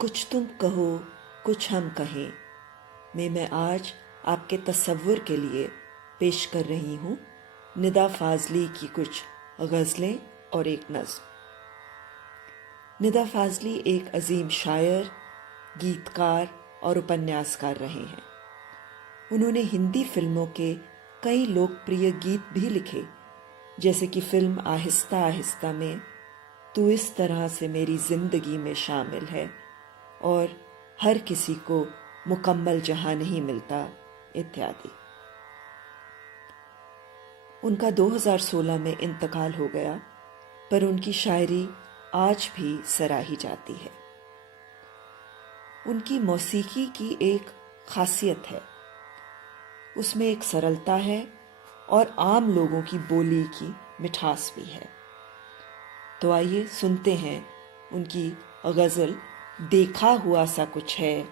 कुछ तुम कहो कुछ हम कहें में मैं आज आपके तसव्वुर के लिए पेश कर रही हूँ निदा फाजली की कुछ गज़लें और एक नज़्म। निदा फाजली एक अजीम शायर, गीतकार और उपन्यासकार रहे हैं। उन्होंने हिंदी फिल्मों के कई लोकप्रिय गीत भी लिखे, जैसे कि फिल्म आहिस्ता आहिस्ता में तू इस तरह से मेरी जिंदगी में शामिल है और हर किसी को मुकम्मल जहां नहीं मिलता इत्यादि। उनका 2016 में इंतकाल हो गया, पर उनकी शायरी आज भी सराही जाती है। उनकी मौसीकी की एक खासियत है, उसमें एक सरलता है और आम लोगों की बोली की मिठास भी है। तो आइए सुनते हैं उनकी गज़ल देखा हुआ सा कुछ है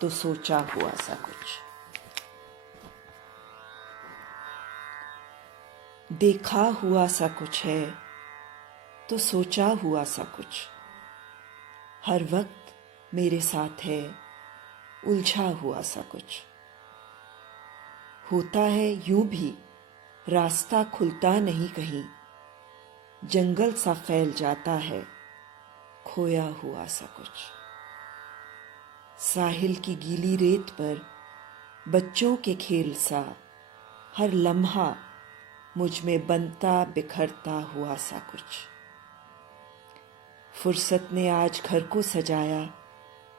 तो सोचा हुआ सा कुछ। देखा हुआ सा कुछ है तो सोचा हुआ सा कुछ, हर वक्त मेरे साथ है उलझा हुआ सा कुछ। होता है यूं भी रास्ता खुलता नहीं कहीं, जंगल सा फैल जाता है खोया हुआ सा कुछ। साहिल की गीली रेत पर बच्चों के खेल सा, हर लम्हा मुझ में बनता बिखरता हुआ सा कुछ। फुर्सत ने आज घर को सजाया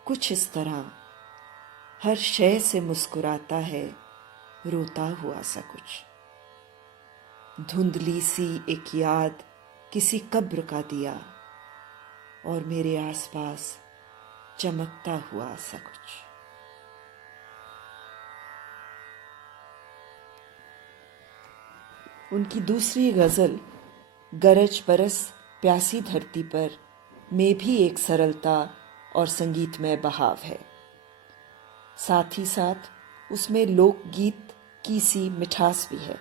कुछ इस तरह, हर शय से मुस्कुराता है रोता हुआ सा कुछ। धुंधली सी एक याद किसी कब्र का दिया, और मेरे आसपास चमकता हुआ सा कुछ। उनकी दूसरी गज़ल गरज बरस प्यासी धरती पर में भी एक सरलता और संगीतमय बहाव है, साथ ही साथ उसमें लोकगीत की सी मिठास भी है।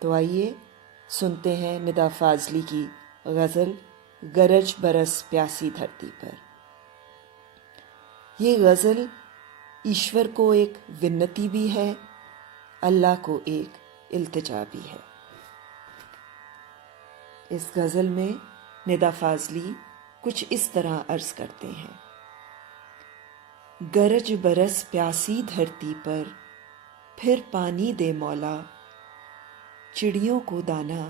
तो आइए सुनते हैं निदा फाजली की गज़ल गरज बरस प्यासी धरती पर। ये गज़ल ईश्वर को एक विन्नती भी है, अल्लाह को एक इल्तिजा भी है। इस गज़ल में निदा फाजली कुछ इस तरह अर्ज करते हैं। गरज बरस प्यासी धरती पर फिर पानी दे मौला, चिड़ियों को दाना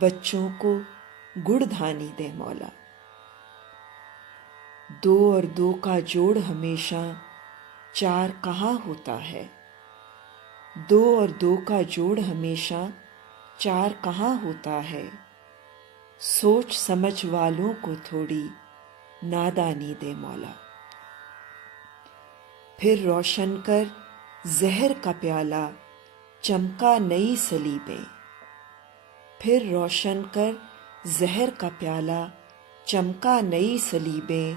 बच्चों को गुड़धानी दे मौला। दो और दो का जोड़ हमेशा चार कहाँ होता है, दो और दो का जोड़ हमेशा चार कहाँ होता है। सोच समझ वालों को थोड़ी नादानी दे मौला। फिर रोशन कर जहर का प्याला चमका नई सलीबें, फिर रोशन कर जहर का प्याला चमका नई सलीबें।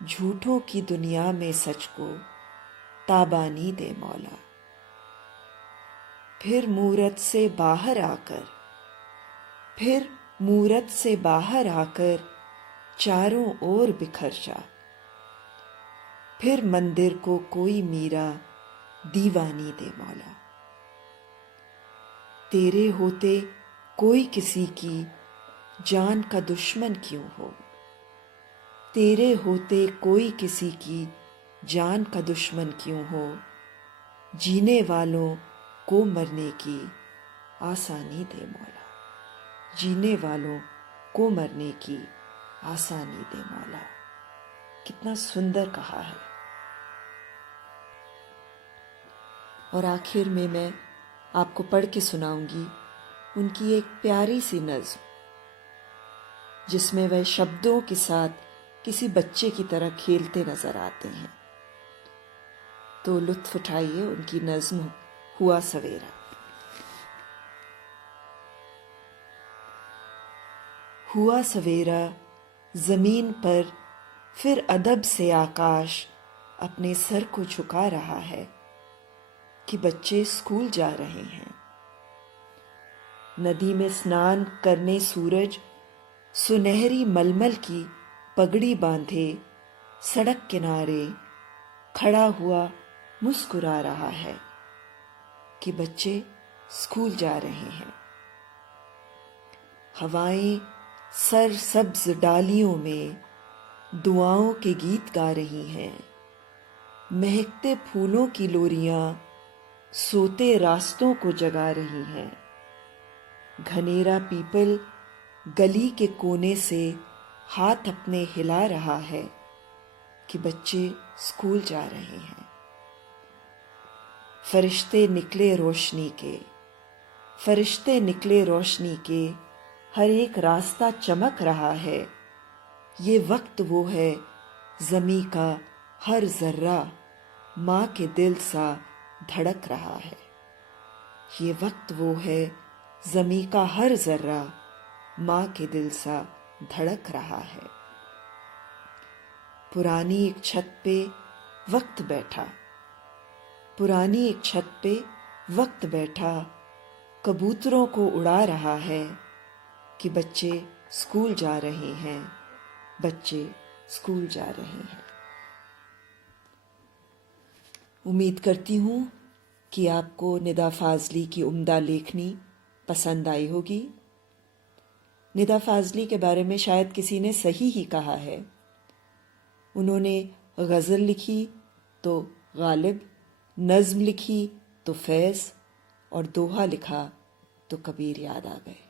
झूठों की दुनिया में सच को ताबानी दे मौला। फिर मूरत से बाहर आकर, फिर मूरत से बाहर आकर चारों ओर बिखर जा। फिर मंदिर को कोई मीरा दीवानी दे मौला। तेरे होते कोई किसी की जान का दुश्मन क्यों हो, तेरे होते कोई किसी की जान का दुश्मन क्यों हो। जीने वालों को मरने की आसानी दे मौला, जीने वालों को मरने की आसानी दे मौला। कितना सुंदर कहा है। और आखिर में मैं आपको पढ़ के सुनाऊंगी उनकी एक प्यारी सी नज़्म, जिसमें वह शब्दों के साथ किसी बच्चे की तरह खेलते नजर आते हैं। तो लुत्फ उठाइए उनकी नज़्म हुआ सवेरा। हुआ सवेरा जमीन पर फिर अदब से आकाश अपने सर को झुका रहा है कि बच्चे स्कूल जा रहे हैं। नदी में स्नान करने सूरज सुनहरी मलमल की पगड़ी बांधे सड़क किनारे खड़ा हुआ मुस्कुरा रहा है कि बच्चे स्कूल जा रहे हैं। हवाएं सरसब्ज डालियों में दुआओं के गीत गा रही हैं। महकते फूलों की लोरियां सोते रास्तों को जगा रही हैं। घनेरा पीपल गली के कोने से हाथ अपने हिला रहा है कि बच्चे स्कूल जा रहे हैं। फरिश्ते निकले रोशनी के, हर एक रास्ता चमक रहा है। ये वक्त वो है ज़मीं का हर जर्रा माँ के दिल सा धड़क रहा है। ये वक्त वो है ज़मीं का हर जर्रा माँ के दिल सा धड़क रहा है। पुरानी एक छत पे वक्त बैठा कबूतरों को उड़ा रहा है कि बच्चे स्कूल जा रहे हैं, बच्चे स्कूल जा रहे हैं। उम्मीद करती हूँ कि आपको निदा फाजली की उम्दा लेखनी पसंद आई होगी। निदा फाजली के बारे में शायद किसी ने सही ही कहा है। उन्होंने गज़ल लिखी तो गालिब, नज़्म लिखी तो फैज़ और दोहा लिखा तो कबीर याद आ गए।